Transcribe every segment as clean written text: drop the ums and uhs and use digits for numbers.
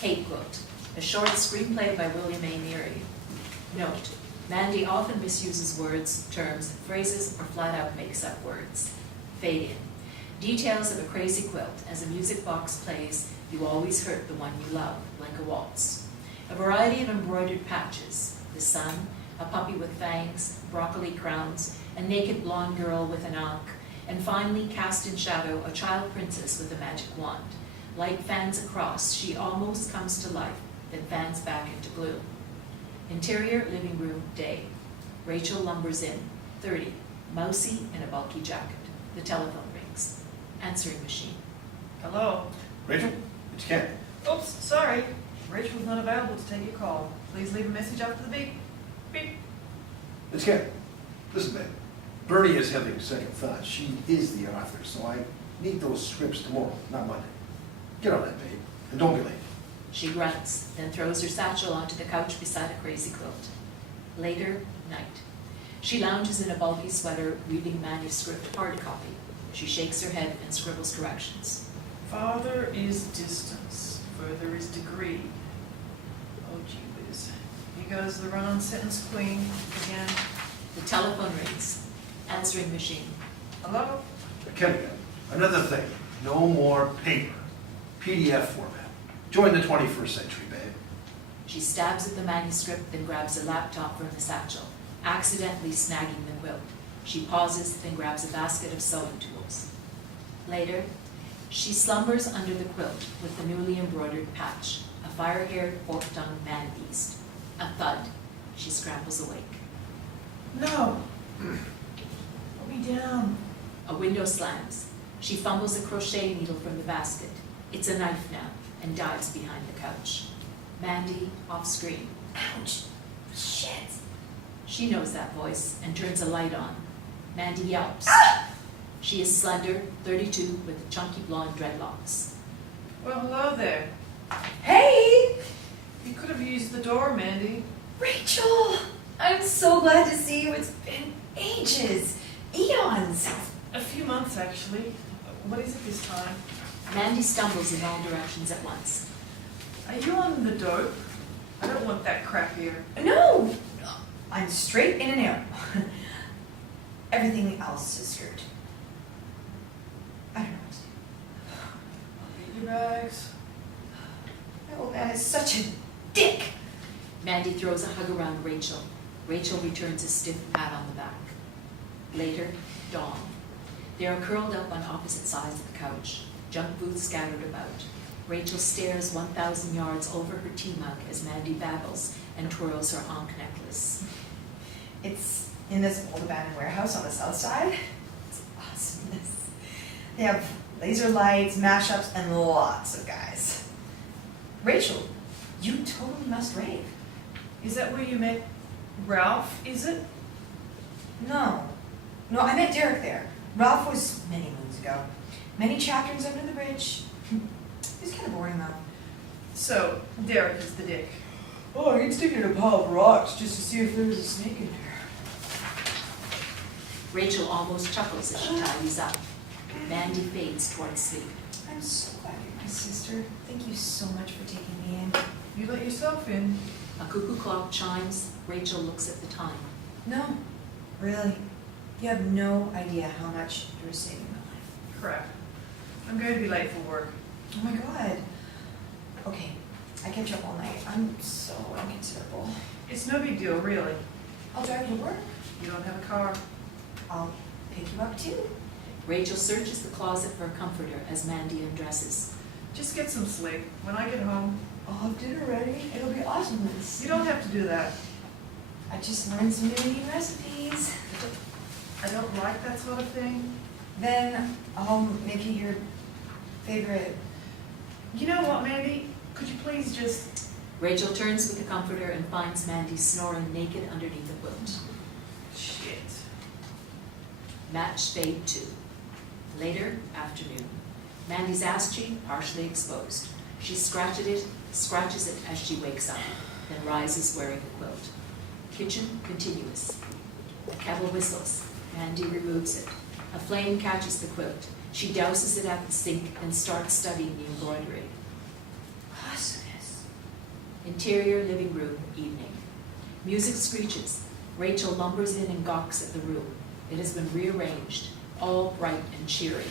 Hate Quilt, a short screenplay by William A. Neary. Note, Mandy often misuses words, terms, phrases, or flat out makes up words. Fade in. Details of a crazy quilt. As a music box plays, you always hurt the one you love, like a waltz. A variety of embroidered patches. The sun, a puppy with fangs, broccoli crowns, a naked blonde girl with an ankh, and finally, cast in shadow, a child princess with a magic wand. Light fans across, she almost comes to life, then fans back into gloom. Interior, living room, day. Rachel lumbers in, 30, mousy in a bulky jacket. The telephone rings. Answering machine. Hello? Rachel, it's Ken. Oops, sorry. Rachel's not available to take your call. Please leave a message after the beep. Beep. It's Ken. Listen, babe. Bernie is having second thoughts. She is the author, so I need those scripts tomorrow, not Monday. Get on that, babe, and don't be late. She grunts, then throws her satchel onto the couch beside a crazy quilt. Later, night. She lounges in a bulky sweater, reading manuscript hard copy. She shakes her head and scribbles directions. Farther is distance, further is degree. Oh, gee whiz. Here goes the run-on sentence queen again. The telephone rings. Answering machine. Hello? Ken again. Another thing. No more paper. PDF format. Join the 21st century, babe. She stabs at the manuscript, then grabs a laptop from the satchel, accidentally snagging the quilt. She pauses, then grabs a basket of sewing tools. Later, she slumbers under the quilt with the newly embroidered patch, a fire-haired, fork-tongued man-beast. A thud. She scrambles awake. No! Put me down. A window slams. She fumbles a crochet needle from the basket. It's a knife now, and dives behind the couch. Mandy, off screen. Ouch. Shit. She knows that voice and turns a light on. Mandy yelps. Ah! She is slender, 32, with chunky blonde dreadlocks. Well, hello there. Hey! You could have used the door, Mandy. Rachel! I'm so glad to see you. It's been ages. Eons. A few months, actually. What is it this time? Mandy stumbles in all directions at once. Are you on the dope? I don't want that crap here. No! I'm straight in and narrow. Everything else is screwed. I don't know what to do. Get your bags. That old man is such a dick. Mandy throws a hug around Rachel. Rachel returns a stiff pat on the back. Later, dawn. They are curled up on opposite sides of the couch, junk boots scattered about. Rachel stares 1,000 yards over her tea mug as Mandy babbles and twirls her ankh necklace. It's in this old abandoned warehouse on the south side. It's awesomeness. They have laser lights, mashups, and lots of guys. Rachel, you totally must rave. Is that where you met Ralph, is it? No. No, I met Derek there. Ralph was many moons ago. Many chapters under the bridge. He was kind of boring, though. So, Derek is the dick. Oh, I can stick it in a pile of rocks just to see if there was a snake in there. Rachel almost chuckles as she tidies up. Mandy fades towards sleep. I'm so glad you're my sister. Thank you so much for taking me in. You let yourself in. A cuckoo clock chimes. Rachel looks at the time. No, really. You have no idea how much you're saving my life. Crap. I'm going to be late for work. Oh my god. Okay, I kept you up all night. I'm so inconsiderable. It's no big deal, really. I'll drive you to work. You don't have a car. I'll pick you up too. Rachel searches the closet for a comforter as Mandy undresses. Just get some sleep. When I get home, I'll have dinner ready. It'll be awesome. you don't have to do that. I just learned some new recipes. I don't like that sort of thing. Then I'll make you your favorite. You know what, Mandy? Could you please just... Rachel turns with the comforter and finds Mandy snoring naked underneath the quilt. Shit. Match fade 2. Later, afternoon. Mandy's ass cheek partially exposed. She scratches it as she wakes up, then rises wearing the quilt. Kitchen continuous. The kettle whistles. Mandy removes it. A flame catches the quilt. She douses it at the sink and starts studying the embroidery. Awesomeness. Interior living room, evening. Music screeches. Rachel lumbers in and gawks at the room. It has been rearranged, all bright and cheery.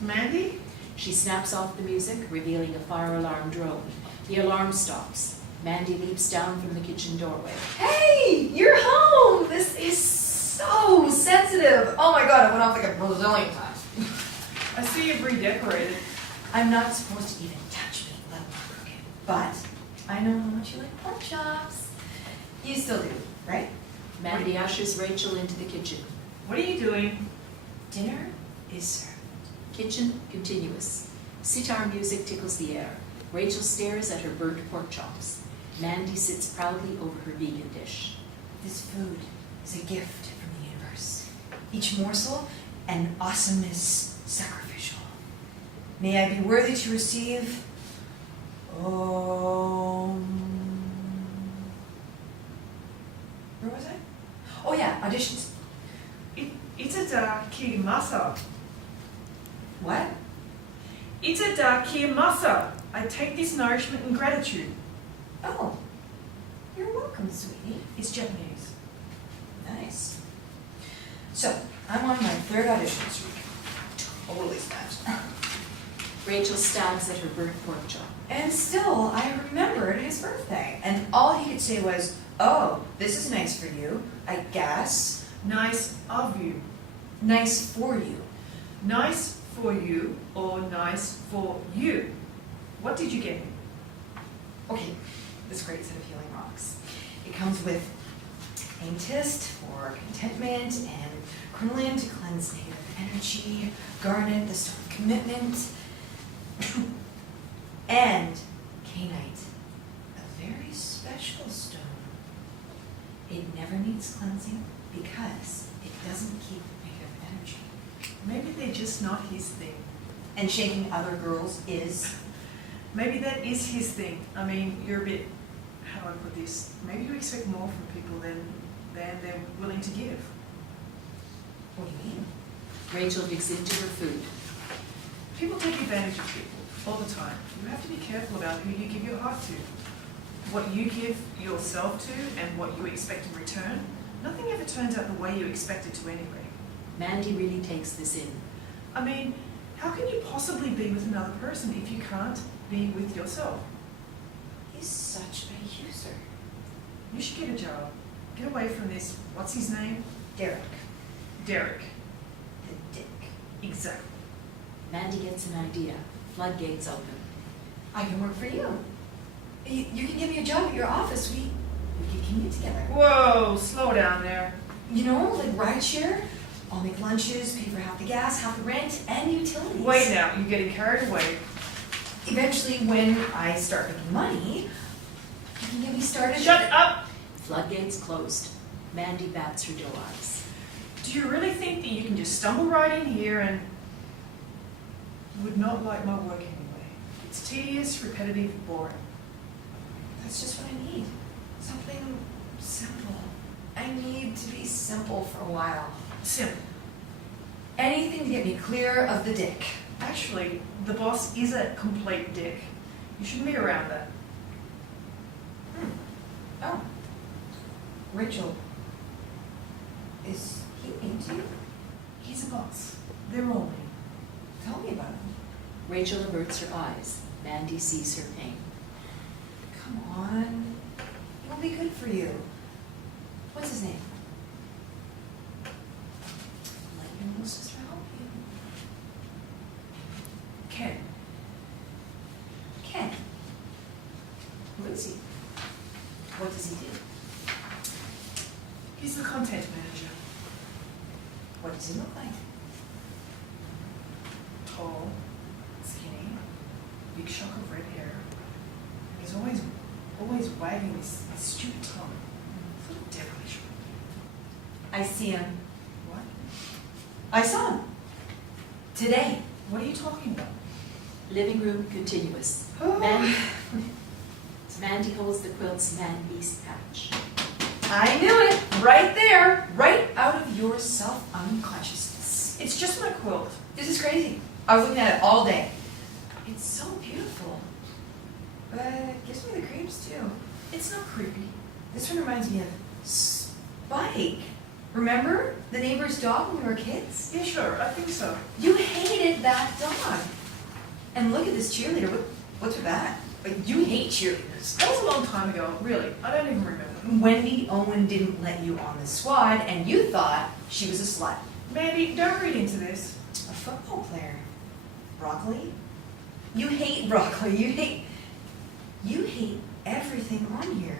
Mandy? She snaps off the music, revealing a fire alarm drone. The alarm stops. Mandy leaps down from the kitchen doorway. Hey, you're home! This is so sensitive. Oh my god, I went off like a Brazilian time. I see you've redecorated. I'm not supposed to even touch me, let alone cook it. But I know how much you like pork chops. You still do, right? Mandy ushers Rachel into the kitchen. What are you doing? Dinner is served. Kitchen continuous. Sitar music tickles the air. Rachel stares at her burnt pork chops. Mandy sits proudly over her vegan dish. This food is a gift from the universe. Each morsel, an awesomeness sacrificial. May I be worthy to receive. Where was I? Oh yeah, auditions. Itadaki masa. What? Itadaki masa. I take this nourishment in gratitude. Oh, you're welcome, sweetie. It's Japanese. Nice. So, I'm on my third audition this week. Totally smashed. Rachel stabs at her burnt pork chop. And still, I remembered his birthday. And all he could say was, oh, this is nice for you, I guess. Nice of you. Nice for you. Nice for you or nice for you. What did you get me? Okay, this great set of healing rocks. It comes with amethyst for contentment and crinoline to cleanse negative energy, garnet, the stone of commitment, and kainite, a very special stone. It never needs cleansing because it doesn't keep negative energy. Maybe they're just not his thing. And shaking other girls is. Maybe that is his thing. I mean, you're a bit, how do I put this? Maybe you expect more from people than they're willing to give. What do you mean? Rachel digs into her food. People take advantage of people all the time. You have to be careful about who you give your heart to. What you give yourself to and what you expect in return. Nothing ever turns out the way you expect it to anyway. Mandy really takes this in. I mean, how can you possibly be with another person if you can't be with yourself? He's such a user. You should get a job. Get away from this, what's his name? Derek, Derek. the dick. Exactly. Mandy gets an idea. Floodgates open. I can work for you. You can give me a job at your office. We can commute together. Whoa, slow down there. You know, like rideshare. I'll make lunches, pay for half the gas, half the rent, and utilities. Wait now, you're getting carried away. Eventually, when I start making money, you can get me started. Shut up! Floodgates closed. Mandy bats her doe eyes. Do you really think that you can just stumble right in here and... You would not like my work anyway. It's tedious, repetitive, boring. That's just what I need. Something simple. I need to be simple for a while. Simple. Anything to get me clear of the dick. Actually, the boss is a complete dick. You shouldn't be around that. Oh. Rachel. Is he mean to you? He's a boss. They're all mean. Tell me about him. Rachel averts her eyes. Mandy sees her pain. Come on. It'll be good for you. What's his name? Let your little sister help you. Ken. Ken. Who is he? What does he do? He's the content manager. What does he look like? Tall, skinny, big shock of red hair. He's always wagging his stupid tongue. Sort of devilish. I see him. What? I saw him. Today. What are you talking about? Living room continuous. Mandy, Mandy holds the quilt's man-beast patch. I knew it. Right there. Right out of your self-unconsciousness. It's just my quilt. This is crazy. I was looking at it all day. It's so beautiful. but it gives me the creeps too. It's not creepy. This one reminds me of Spike. Remember the neighbor's dog when we were kids? Yeah, sure, I think so. You hated that dog. And look at this cheerleader. What's with that? Like, you hate cheerleaders. That was a long time ago, really. I don't even remember. Wendy Owen didn't let you on the squad, and you thought she was a slut. Mandy, don't read into this. A football player. Broccoli? You hate broccoli. You hate everything on here.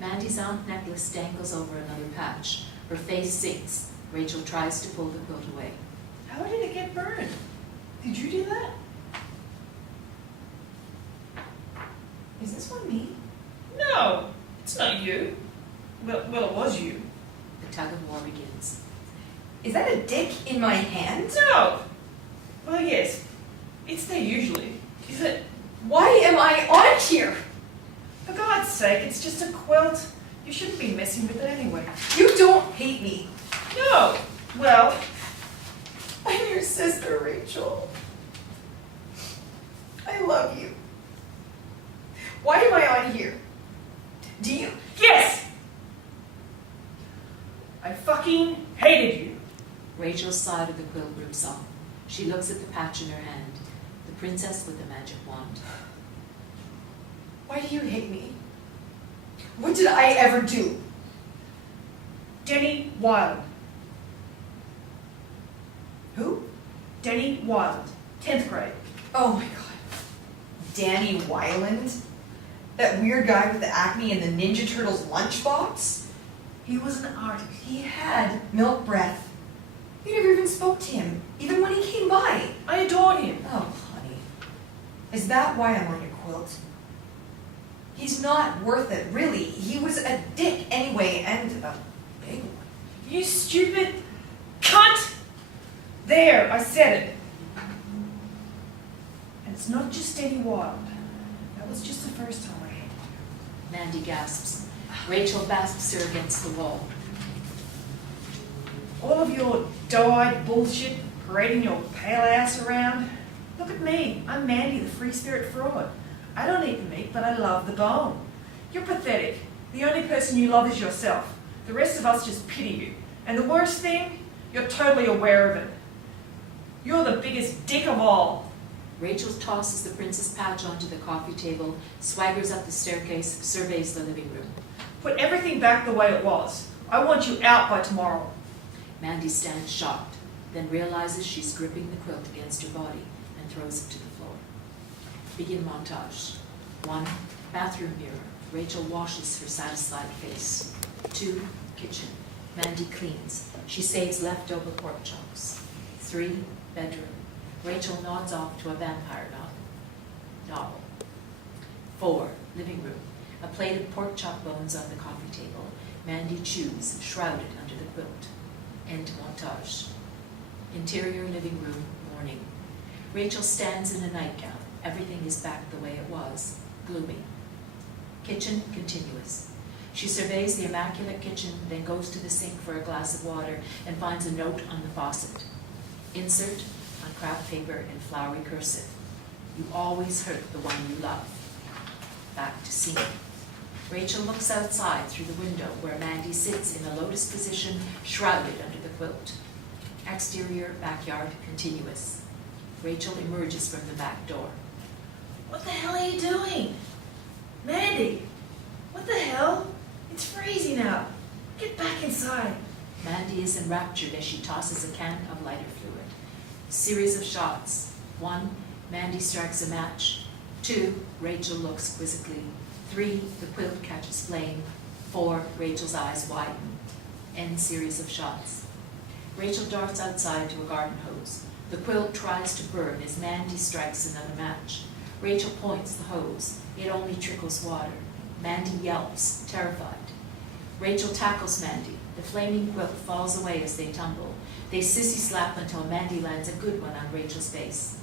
Mandy's aunt necklace dangles over another patch. Her face sinks. Rachel tries to pull the quilt away. How did it get burned? Did you do that? Is this one me? No, it's not you. Well, it was you. The tug of war begins. Is that a dick in my hand? No! Well, yes. It's there usually. Is it? Why am I on here? For God's sake, it's just a quilt. You shouldn't be messing with it anyway. You don't hate me. No! Well, I'm your sister, Rachel. I love you. Why am I on here? Do you? yes! I fucking hated you. Rachel's side of the quilt rips off. She looks at the patch in her hand. The princess with the magic wand. Why do you hate me? What did I ever do? Denny Wild. Who? Denny Wild. 10th grade. Oh my god. Danny Wyland? That weird guy with the acne and the Ninja Turtles lunchbox? He was an artist. He had milk breath. You never even spoke to him, even when he came by. I adored him. Oh, honey. Is that why I'm on your quilt? He's not worth it, really. He was a dick anyway, and a big one. You stupid cunt! There, I said it. And it's not just Denny Wild. That was just the first time I hated you. Mandy gasps. Rachel basks her against the wall. All of your doe-eyed bullshit, parading your pale ass around. Look at me. I'm Mandy, the free spirit fraud. I don't eat the meat, but I love the bone. You're pathetic. The only person you love is yourself. The rest of us just pity you. And the worst thing, you're totally aware of it. You're the biggest dick of all. Rachel tosses the princess patch onto the coffee table, swaggers up the staircase, surveys the living room. Put everything back the way it was. I want you out by tomorrow. Mandy stands shocked, then realizes she's gripping the quilt against her body and throws it to the floor. Begin montage. 1. Bathroom mirror. Rachel washes her satisfied face. 2. Kitchen. Mandy cleans. She saves leftover pork chops. 3. Bedroom. Rachel nods off to a vampire novel. 4. Living room. A plate of pork chop bones on the coffee table. Mandy chews, shrouded under the quilt. End montage. Interior living room, morning. Rachel stands in a nightgown. Everything is back the way it was, gloomy. Kitchen, continuous. She surveys the immaculate kitchen, then goes to the sink for a glass of water and finds a note on the faucet. Insert on craft paper in flowery cursive. You always hurt the one you love. Back to scene. Rachel looks outside through the window where Mandy sits in a lotus position, shrouded under the quilt. Exterior, backyard, continuous. Rachel emerges from the back door. What the hell are you doing? Mandy, what the hell? It's freezing out. Get back inside. Mandy is enraptured as she tosses a can of lighter fluid. Series of shots. 1. Mandy strikes a match. 2. Rachel looks quizzically. 3. The quilt catches flame. 4. Rachel's eyes widen. End series of shots. Rachel darts outside to a garden hose. The quilt tries to burn as Mandy strikes another match. Rachel points the hose. It only trickles water. Mandy yelps, terrified. Rachel tackles Mandy. The flaming quilt falls away as they tumble. They sissy slap until Mandy lands a good one on Rachel's face.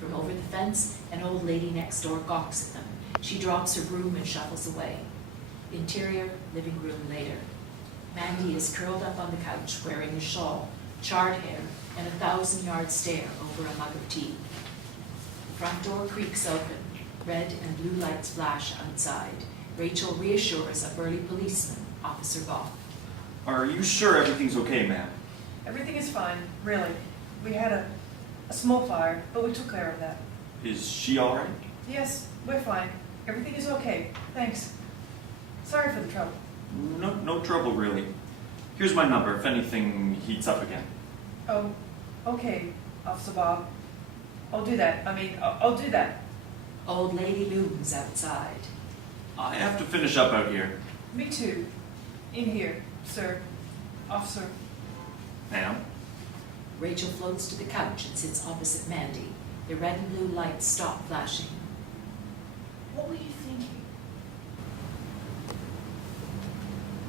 From over the fence, an old lady next door gawks at them. She drops her broom and shuffles away. Interior, living room later. Mandy is curled up on the couch wearing a shawl, charred hair, and a 1,000-yard stare over a mug of tea. The front door creaks open. Red and blue lights flash outside. Rachel reassures a burly policeman, Officer Goff. Are you sure everything's okay, ma'am? Everything is fine, really. We had a small fire, but we took care of that. Is she all right? Yes, we're fine. Everything is okay. Thanks. Sorry for the trouble. No trouble, really. Here's my number if anything heats up again. Oh, okay, Officer Bob. I'll do that. I'll do that. Old lady looms outside. I have to finish up out here. Me too. In here, sir. Officer. Ma'am? Rachel floats to the couch and sits opposite Mandy. The red and blue lights stop flashing. What were you thinking?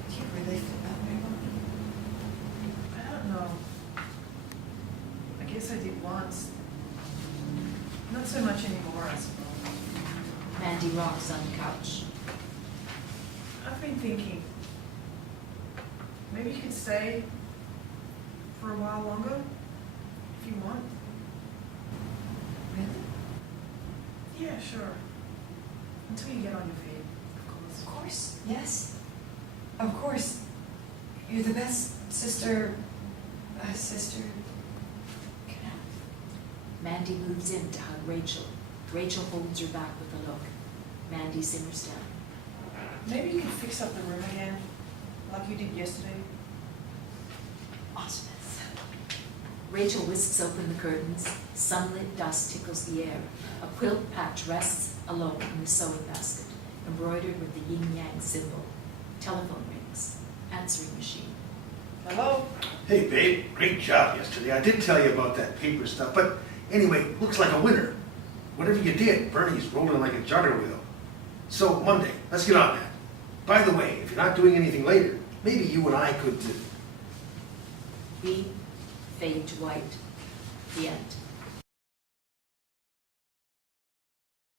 Do you really feel that way, Mommy? I don't know. I guess I did once. Not so much anymore, I suppose. Mandy rocks on the couch. I've been thinking, maybe you could stay for a while longer, if you want. Really? Yeah, sure. Until you get on your feet, of course. Of course, yes. Of course. You're the best sister can have. Mandy moves in to hug Rachel. Rachel holds her back with a look. Mandy simmers down. Maybe you could fix up the room again, like you did yesterday. Awesomeness. Rachel whisks open the curtains. Sunlit dust tickles the air. A quilt patch rests alone in the sewing basket, embroidered with the yin-yang symbol. Telephone rings. Answering machine. Hello? Hey, babe, great job yesterday. I did tell you about that paper stuff, but anyway, looks like a winner. Whatever you did, Bernie's rolling like a jogger wheel. So, Monday, let's get on that. By the way, if you're not doing anything later, maybe you and I could... Beam, fade to white.